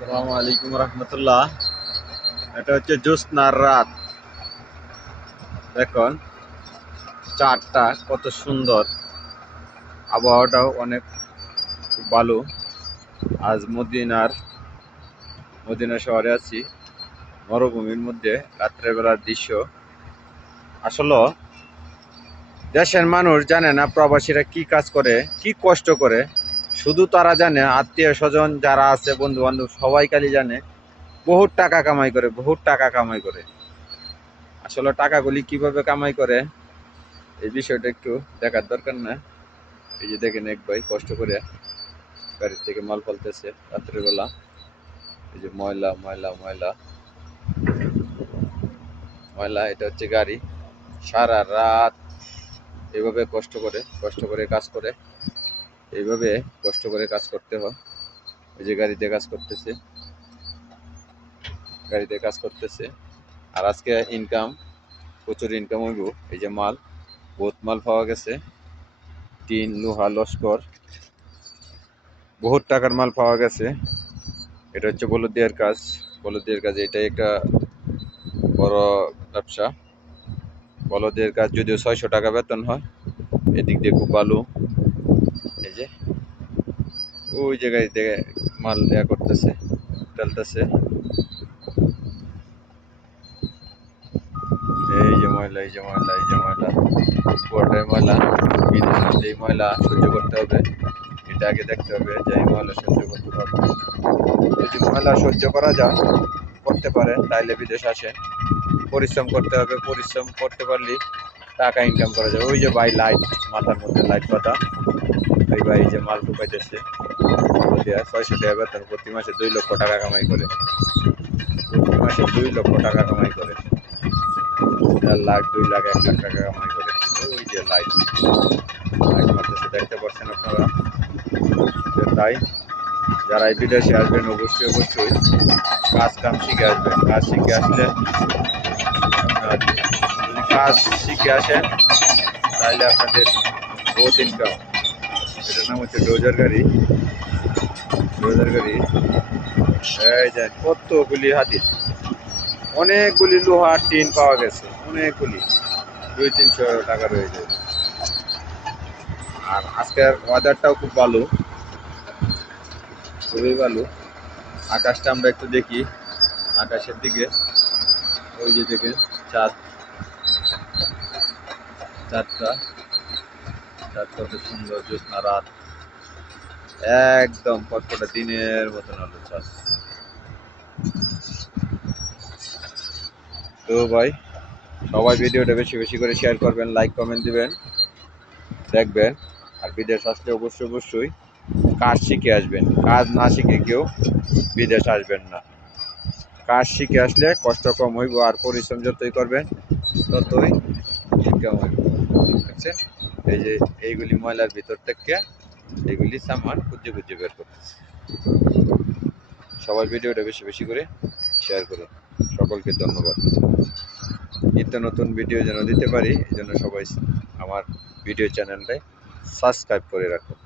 আসসালামু আলাইকুম রহমতুল্লাহ। এটা হচ্ছে জ্যোৎস্নার রাত। দেখুন চাঁদটা কত সুন্দর, আবহাওয়াটাও অনেক ভালো। আজ মদিনা শহরে আছি, মরুভূমির মধ্যে রাত্রেবেলার দৃশ্য। আসলে দেশের মানুষ জানে না প্রবাসীরা কি কাজ করে, কি কষ্ট করে। শুধু তারা জানে, আত্মীয় স্বজন যারা আছে, বন্ধু বান্ধব সবাই খালি জানে বহুত টাকা কামাই করে, বহুত টাকা কামাই করে। আসলে টাকাগুলি কিভাবে কামাই করে এই বিষয়টা একটু দেখার দরকার না? এই যে দেখেন এক ভাই কষ্ট করে গাড়ির থেকে মাল ফেলতেছে রাত্রেবেলা। এই যে ময়লা ময়লা ময়লা ময়লা, এটা হচ্ছে গাড়ি। সারা রাত এভাবে কষ্ট করে কাজ করে, এইভাবে কষ্ট করে কাজ করতে হয়। এই যে গাড়িতে কাজ করতেছে। আর আজকে প্রচুর ইনকাম হইব। এই যে বহুত মাল পাওয়া গেছে, টিন, লোহা, লস্কর, বহুত টাকার মাল পাওয়া গেছে। এটা হচ্ছে বলদিয়ার কাজ। এটাই একটা বড় ব্যবসা। বলদের কাজ যদিও 600 টাকা বেতন হয়, এদিক দিয়ে খুব ভালো। এই যে ওই জায়গায় দেখে মাল করতেছে, টালতেছে। এই যে ময়লা পুরোটাই ময়লা। বিদেশে এই ময়লা সহ্য করতে হবে, এটা আগে দেখতে হবে যে এই ময়লা সহ্য করতে পারবে। যদি ময়লা সহ্য করা যায়, করতে পারে, তাইলে বিদেশ আসে। পরিশ্রম করতে হবে, পরিশ্রম করতে পারলে টাকা ইনকাম করা যাবে। ওই যে ভাই মাথার মধ্যে লাইট পাতা, ওই ভাই যে মাল ঢুকাইতেছে। 600 টাকা বেতন, প্রতি মাসে 2 লক্ষ টাকা কামাই করে। প্রতি মাসে 2 লক্ষ টাকা কামাই করে। 1 লাখ, 2 লাখ, 1 লাখ টাকা কামাই করে। ওই যে লাইট মারতেছে, দেখতে পাচ্ছেন আপনারা। তাই যারা এই বিদেশে আসবেন, অবশ্যই কাজ কাম শিখে আসবেন। কাজ শিখে আসেন, তাহলে আপনাদের বহুত ইনকাম। এটার নাম হচ্ছে ডোজার গাড়ি। এই যে কতগুলি হাতির, অনেকগুলি লোহার টিন পাওয়া গেছে, অনেকগুলি, 200-300 টাকা রয়ে যায়। আর আজকের ওয়েদারটাও খুব ভালো, খুবই ভালো। আকাশটা আমরা একটু দেখি, আকাশের দিকে। ওই যে দেখেন চাঁদটা কত সুন্দর, জ্যোৎস্না রাত, একদম কতটা দিনের মতন হলো চাঁদ। তো ভাই, সবাই ভিডিওটা বেশি বেশি করে শেয়ার করবেন, লাইক কমেন্ট দিবেন, দেখবেন। আর বিদেশ আসলে অবশ্যই কাজ শিখে আসবেন। কাজ না শিখে কেউ বিদেশ আসবেন না। কাজ শিখে আসলে কষ্ট কম হইব, আর পরিশ্রম যতই করবেন ততই ইনকাম হইব। বুঝছেন? এই যে এইগুলি ময়লার ভিতর থেকে এইগুলি সামান খুঁজে বের করতেছে। সবাই ভিডিওটা বেশি বেশি করে শেয়ার করুন। সকলকে ধন্যবাদ। নিত্য নতুন ভিডিও যেন দিতে পারি, এই জন্য সবাই আমার ভিডিও চ্যানেলটাই সাবস্ক্রাইব করে রাখুন।